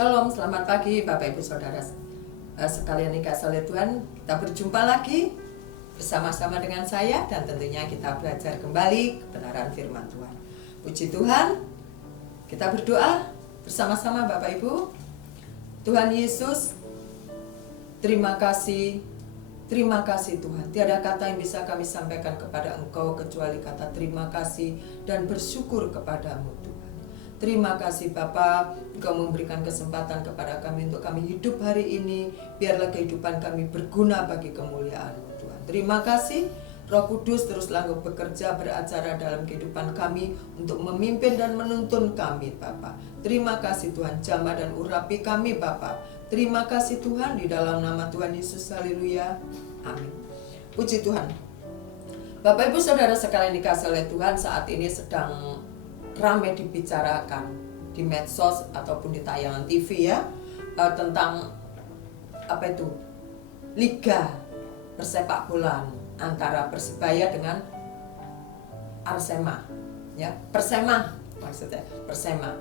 Shalom, selamat pagi Bapak Ibu Saudara sekalian dikasihi oleh Tuhan. Kita berjumpa lagi bersama-sama dengan saya dan tentunya kita belajar kembali kebenaran firman Tuhan. Puji Tuhan, kita berdoa bersama-sama Bapak Ibu. Tuhan Yesus, terima kasih Tuhan. Tiada kata yang bisa kami sampaikan kepada Engkau kecuali kata terima kasih dan bersyukur kepadamu Tuhan. Terima kasih Bapa, Engkau memberikan kesempatan kepada kami untuk kami hidup hari ini. Biarlah kehidupan kami berguna bagi kemuliaan-Mu Tuhan. Terima kasih Roh Kudus, teruslah Engkau bekerja beracara dalam kehidupan kami untuk memimpin dan menuntun kami Bapa. Terima kasih Tuhan, jamah dan urapi kami Bapa. Terima kasih Tuhan, di dalam nama Tuhan Yesus, haleluya, amin. Puji Tuhan. Bapak Ibu Saudara sekalian dikasihi oleh Tuhan, saat ini sedang ramai dibicarakan di medsos ataupun di tayangan TV ya, tentang apa itu, liga persepak bolaan antara Persebaya dengan Arsema ya, Persema maksudnya, Persema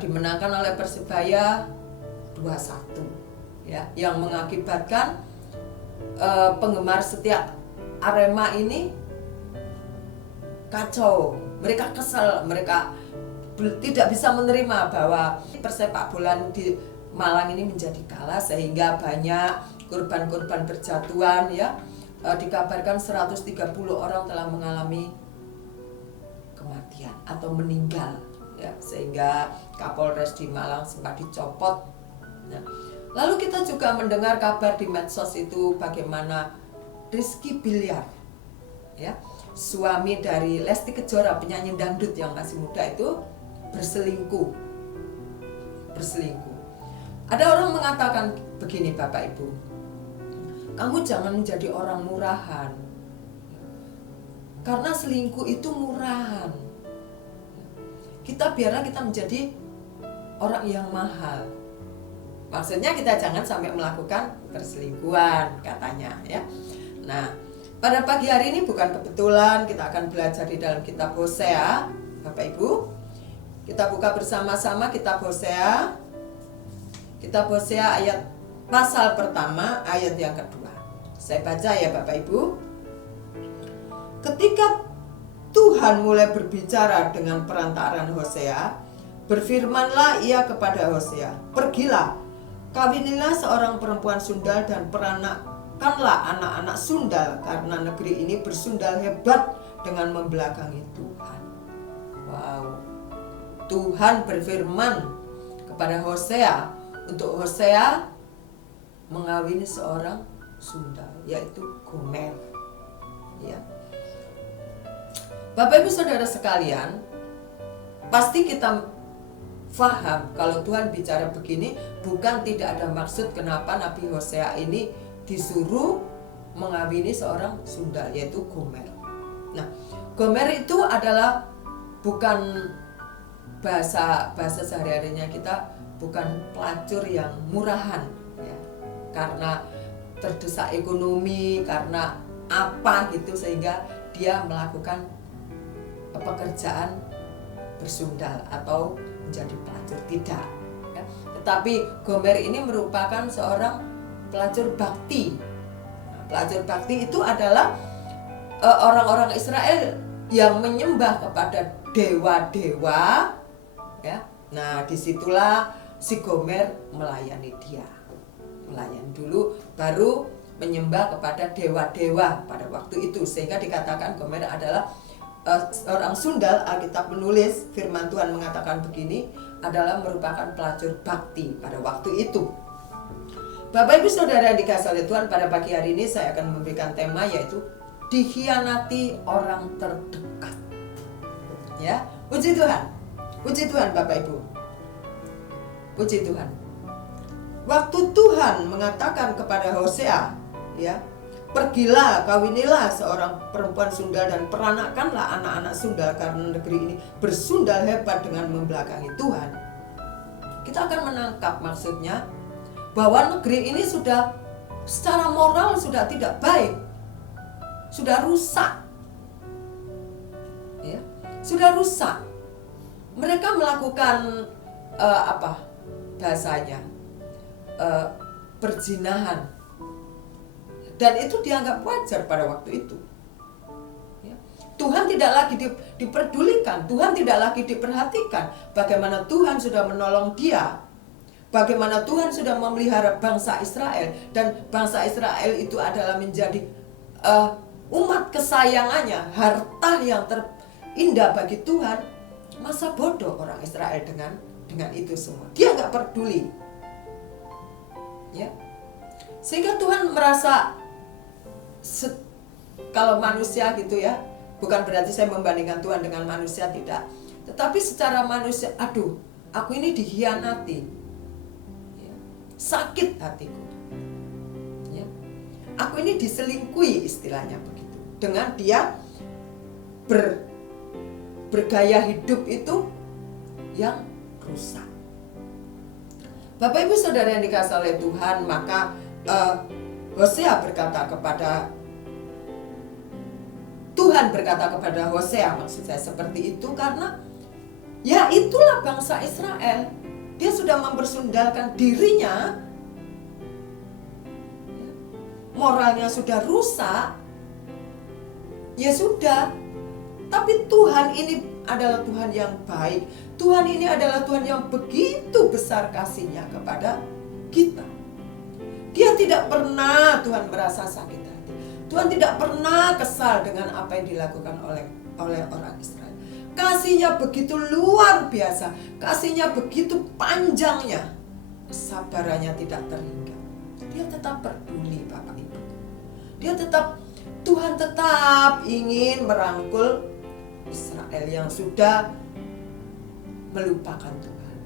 dimenangkan oleh Persebaya 2-1 ya, yang mengakibatkan penggemar setia Arema ini kacau. Mereka kesal, mereka tidak bisa menerima bahwa persepak bolaan di Malang ini menjadi kalah, sehingga banyak korban-korban berjatuhan ya. Dikabarkan 130 orang telah mengalami kematian atau meninggal ya, sehingga Kapolres di Malang sempat dicopot. Nah, lalu kita juga mendengar kabar di medsos itu bagaimana Rizky Bilyar ya, suami dari Lesti Kejora, penyanyi dangdut yang masih muda itu berselingkuh. Ada orang mengatakan begini Bapak Ibu, kamu jangan menjadi orang murahan, karena selingkuh itu murahan. Biarlah kita menjadi orang yang mahal. Maksudnya kita jangan sampai melakukan perselingkuhan katanya ya. Nah, pada pagi hari ini bukan kebetulan kita akan belajar di dalam kitab Hosea, Bapak Ibu. Kita buka bersama-sama kitab Hosea. Kitab Hosea ayat pasal pertama, ayat yang kedua. Saya baca ya Bapak Ibu. Ketika Tuhan mulai berbicara dengan perantaraan Hosea, berfirmanlah ia kepada Hosea, pergilah, kawinilah seorang perempuan sundal dan peranakkanlah anak-anak sundal, karena negeri ini bersundal hebat dengan membelakangi Tuhan. Wow. Tuhan berfirman kepada Hosea untuk Hosea mengawini seorang sundal, yaitu Gomer. Ya. Bapak Ibu Saudara sekalian, pasti kita faham kalau Tuhan bicara begini bukan tidak ada maksud kenapa Nabi Hosea ini disuruh mengawini seorang sundal, yaitu Gomer. Nah, Gomer itu adalah bukan bahasa sehari-harinya kita, bukan pelacur yang murahan ya, karena terdesak ekonomi, karena apa gitu sehingga dia melakukan pekerjaan bersundal atau menjadi pelacur, tidak ya. Tetapi Gomer ini merupakan seorang pelacur bakti. Nah, pelacur bakti itu adalah orang-orang Israel yang menyembah kepada dewa-dewa ya. Nah, disitulah si Gomer melayani dia. Melayani dulu, baru menyembah kepada dewa-dewa pada waktu itu, sehingga dikatakan Gomer adalah orang sundal. Alkitab menulis, firman Tuhan mengatakan begini, adalah merupakan pelacur bakti pada waktu itu. Bapak Ibu Saudara yang dikasihi oleh Tuhan, pada pagi hari ini saya akan memberikan tema, yaitu dikhianati orang terdekat. Ya, puji Tuhan Bapak Ibu, puji Tuhan. Waktu Tuhan mengatakan kepada Hosea, ya, pergilah, kawinilah seorang perempuan sundal dan peranakkanlah anak-anak sundal, karena negeri ini bersundal hebat dengan membelakangi Tuhan. Kita akan menangkap maksudnya bahwa negeri ini sudah secara moral sudah tidak baik, sudah rusak, ya, sudah rusak. Mereka melakukan bahasanya perzinahan, dan itu dianggap wajar pada waktu itu. Ya. Tuhan tidak lagi diperdulikan, Tuhan tidak lagi diperhatikan. Bagaimana Tuhan sudah menolong dia, bagaimana Tuhan sudah memelihara bangsa Israel, dan bangsa Israel itu adalah menjadi umat kesayangannya, harta yang terindah bagi Tuhan. Masa bodoh orang Israel dengan itu semua? Dia nggak peduli, ya. Sehingga Tuhan merasa kalau manusia gitu ya, bukan berarti saya membandingkan Tuhan dengan manusia, tidak. Tetapi secara manusia, aduh, aku ini dikhianati, ya. Sakit hatiku, ya. Aku ini diselingkuhi, istilahnya begitu. Dengan dia bergaya hidup itu yang rusak. Bapak Ibu Saudara yang dikasihi oleh Tuhan, maka Hosea berkata kepada Tuhan berkata kepada Hosea, maksud saya seperti itu, karena ya itulah bangsa Israel. Dia sudah mempersundalkan dirinya, moralnya sudah rusak. Ya sudah. Tapi Tuhan ini adalah Tuhan yang baik. Tuhan ini adalah Tuhan yang begitu besar kasihnya kepada kita. Dia tidak pernah Tuhan merasa sakit hati. Tuhan tidak pernah kesal dengan apa yang dilakukan oleh orang Israel. Kasihnya begitu luar biasa. Kasihnya begitu panjangnya. Kesabarannya tidak terhingga. Dia tetap peduli, Bapak Ibu. Tuhan tetap ingin merangkul Israel yang sudah melupakan Tuhan,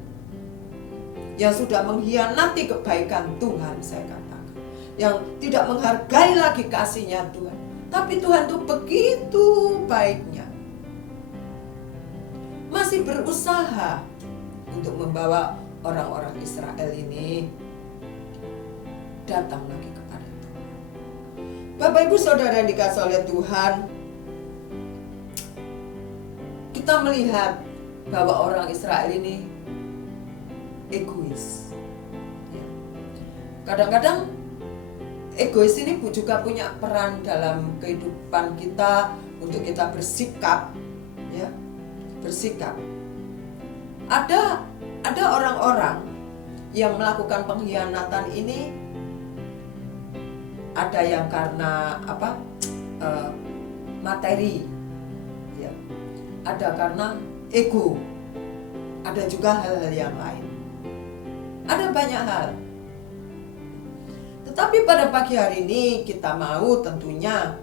yang sudah mengkhianati kebaikan Tuhan, saya katakan, yang tidak menghargai lagi kasihnya Tuhan. Tapi Tuhan itu begitu baiknya, masih berusaha untuk membawa orang-orang Israel ini datang lagi kepada Tuhan. Bapak Ibu Saudara yang dikasihi oleh Tuhan, kita melihat bahwa orang Israel ini egois. Kadang-kadang egois ini juga punya peran dalam kehidupan kita untuk kita bersikap, ya, bersikap. Ada orang-orang yang melakukan pengkhianatan ini, ada yang karena materi, ya. Ada karena ego, ada juga hal-hal yang lain. Ada banyak hal. Tetapi pada pagi hari ini kita mau tentunya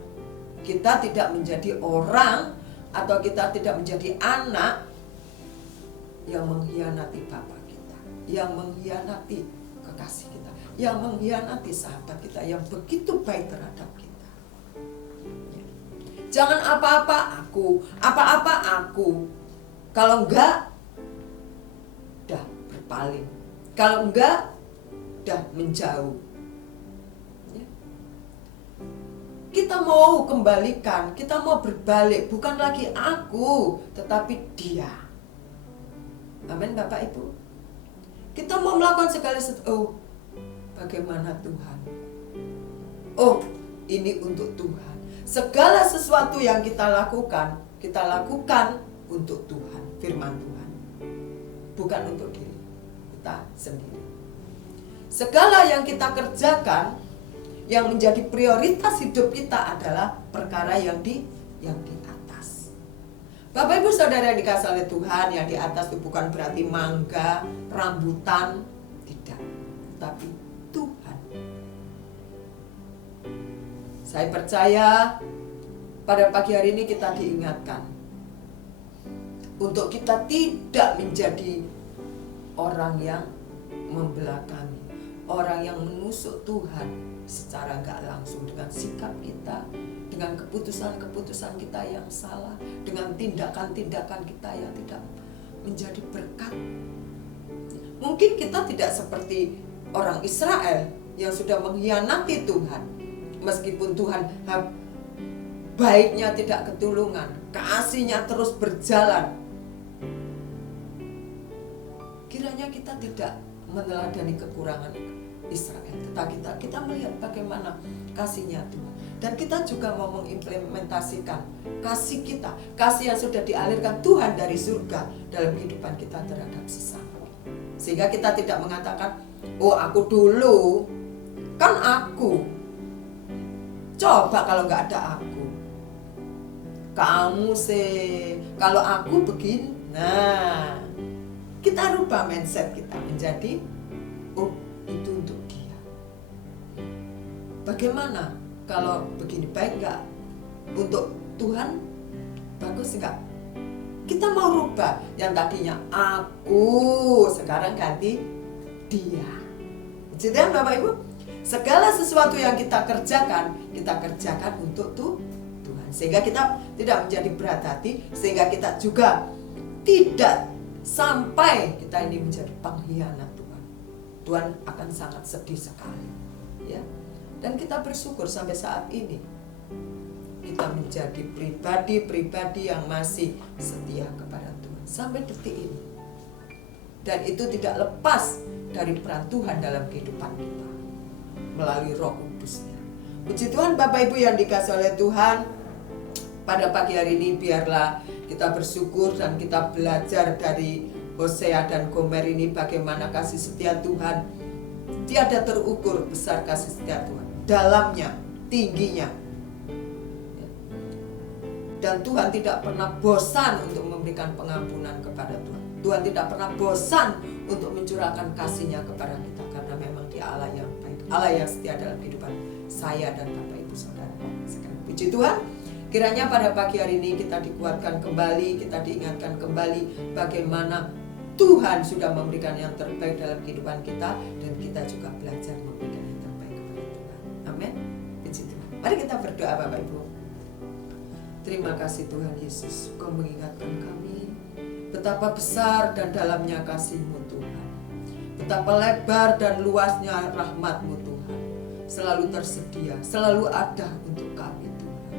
kita tidak menjadi orang atau kita tidak menjadi anak yang mengkhianati Bapa kita, yang mengkhianati kekasih kita, yang mengkhianati sahabat kita yang begitu baik terhadap kita. Jangan apa-apa aku. Kalau enggak, dah berpaling. Kalau enggak, dah menjauh. Ya. Kita mau kembalikan, kita mau berbalik. Bukan lagi aku, tetapi dia. Amin Bapak Ibu. Kita mau melakukan segala sesuatu. Oh, bagaimana Tuhan? Oh, ini untuk Tuhan. Segala sesuatu yang kita lakukan untuk Tuhan, firman Tuhan. Bukan untuk diri kita sendiri. Segala yang kita kerjakan, yang menjadi prioritas hidup kita adalah perkara yang di atas. Bapak Ibu Saudara yang dikasihi oleh Tuhan, yang di atas itu bukan berarti mangga, rambutan, tidak. Tapi Tuhan. Saya percaya pada pagi hari ini kita diingatkan untuk kita tidak menjadi orang yang membelakangi, orang yang menusuk Tuhan secara gak langsung dengan sikap kita, dengan keputusan-keputusan kita yang salah, dengan tindakan-tindakan kita yang tidak menjadi berkat. Mungkin kita tidak seperti orang Israel yang sudah mengkhianati Tuhan. Meskipun Tuhan baiknya tidak ketulungan, kasihnya terus berjalan. Kiranya kita tidak meneladani kekurangan Israel, tetapi kita melihat bagaimana kasih-Nya Tuhan. Dan kita juga mau mengimplementasikan kasih kita, kasih yang sudah dialirkan Tuhan dari surga dalam kehidupan kita terhadap sesama. Sehingga kita tidak mengatakan, oh aku dulu, kan aku. Coba kalau nggak ada aku. Kamu sih, kalau aku begini. Nah, kita rubah mindset kita menjadi, oh itu untuk dia. Bagaimana kalau begini, baik nggak? Untuk Tuhan bagus nggak? Kita mau rubah yang tadinya aku, sekarang ganti dia. Jadi Bapak Ibu, segala sesuatu yang kita kerjakan untuk Tuhan. Sehingga kita tidak menjadi berat hati, sehingga kita juga tidak sampai kita ini menjadi pengkhianat Tuhan. Tuhan akan sangat sedih sekali, ya. Dan kita bersyukur sampai saat ini kita menjadi pribadi-pribadi yang masih setia kepada Tuhan sampai detik ini. Dan itu tidak lepas dari peran Tuhan dalam kehidupan kita melalui Roh Kudus-Nya. Puji Tuhan Bapak Ibu yang dikasihi oleh Tuhan, pada pagi hari ini biarlah kita bersyukur dan kita belajar dari Hosea dan Gomer ini bagaimana kasih setia Tuhan tiada terukur besar kasih setia Tuhan, dalamnya, tingginya. Dan Tuhan tidak pernah bosan untuk memberikan pengampunan kepada Tuhan. Tuhan tidak pernah bosan untuk mencurahkan kasih-Nya kepada kita, karena memang Dia Allah yang baik, Allah yang setia dalam kehidupan saya dan Bapak Ibu Saudara sekalian. Puji Tuhan, kiranya pada pagi hari ini kita dikuatkan kembali, kita diingatkan kembali bagaimana Tuhan sudah memberikan yang terbaik dalam kehidupan kita, dan kita juga belajar memberikan yang terbaik kepada Tuhan. Amin. Puji Tuhan. Mari kita berdoa Bapak Ibu. Terima kasih Tuhan Yesus, Kau mengingatkan kami betapa besar dan dalamnya kasih-Mu Tuhan, betapa lebar dan luasnya rahmat-Mu Tuhan, selalu tersedia, selalu ada untuk kami Tuhan.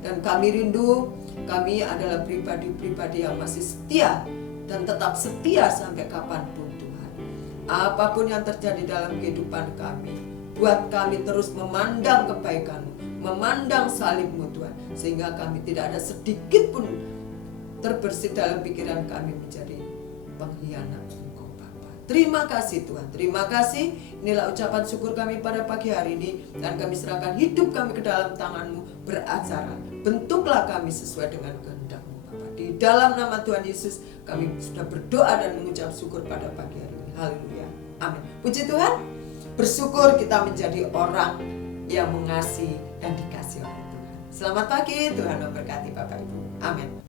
Dan kami rindu, kami adalah pribadi-pribadi yang masih setia dan tetap setia sampai kapanpun Tuhan. Apapun yang terjadi dalam kehidupan kami, buat kami terus memandang kebaikan-Mu, memandang salib-Mu Tuhan, sehingga kami tidak ada sedikit pun terbersit dalam pikiran kami menjadi pengkhianat Engkau Bapa. Terima kasih Tuhan, terima kasih. Inilah ucapan syukur kami pada pagi hari ini, dan kami serahkan hidup kami ke dalam tangan-Mu, beracara. Bentuklah kami sesuai dengan kehendak-Mu Bapa. Di dalam nama Tuhan Yesus kami sudah berdoa dan mengucap syukur pada pagi hari ini. Haleluya, amin. Puji Tuhan, bersyukur kita menjadi orang yang mengasihi dan dikasihi oleh Tuhan. Selamat pagi, Tuhan memberkati Bapak Ibu. Amin.